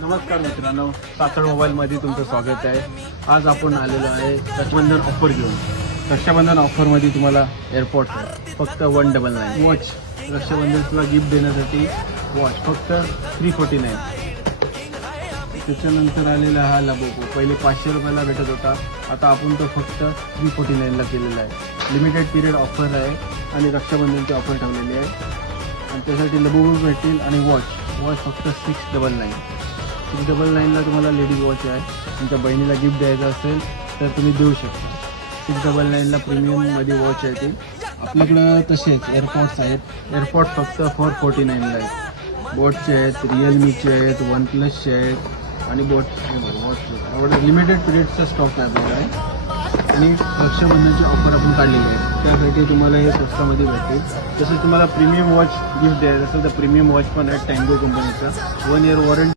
नमस्कार मित्रांनो, सासड मोबाईलमध्ये तुमचं स्वागत आहे. आज आपण आलेलो आहे रक्षाबंधन ऑफर घेऊन. रक्षाबंधन ऑफरमध्ये तुम्हाला एअरपोर्ट आहे फक्त 199. वॉच रक्षाबंधनला गिफ्ट देण्यासाठी वॉच फक्त 349. त्याच्यानंतर आलेला हा लाबोको पहिले 500 रुपयाला भेटत होता, आता आपण तो फक्त 349ला केलेला आहे. लिमिटेड पिरियड ऑफर आहे आणि रक्षाबंधनची ऑफर ठेवलेली आहे आणि त्यासाठी लबोबो भेटेल आणि वॉच फक्त 699ला तुम्हाला लेडीज वॉच आहे. तुमच्या बहिणीला गिफ्ट द्यायचं असेल तर तुम्ही देऊ शकता. 699ला प्रीमियममध्ये वॉच आहे ती. आपल्याकडं तसेच एअरपॉड्स आहेत. एअरपॉड फक्त 449ला आहेत. बोटचे आहेत, रिअलमीचे आहेत, वन प्लसचे आहेत आणि वॉचचे लिमिटेड पिरियडचा स्टॉक आहे आपल्याकडे. आणि रक्षाबंधनची ऑफर आपण काढलेली आहे, त्यासाठी तुम्हाला हे स्वस्तामध्ये भेटेल. तसंच तुम्हाला प्रीमियम वॉच गिफ्ट द्यायचं असेल तर प्रीमियम वॉच पण आहे टँगो कंपनीचा. 1 इयर वॉरंटी